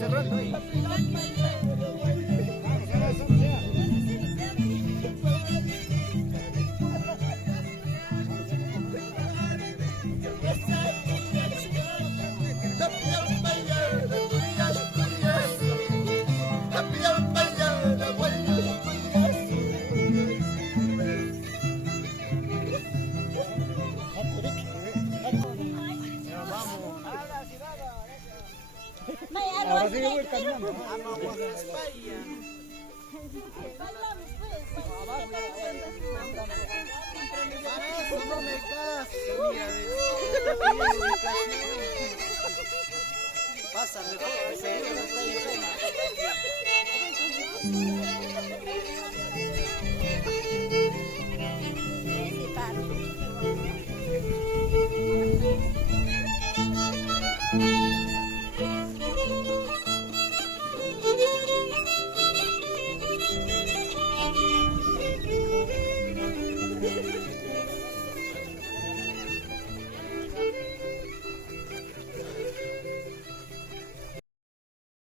cerrando ahí. Ahora sí yo voy caminando. Para eso no me gasto, pásame, seguimos la tradición.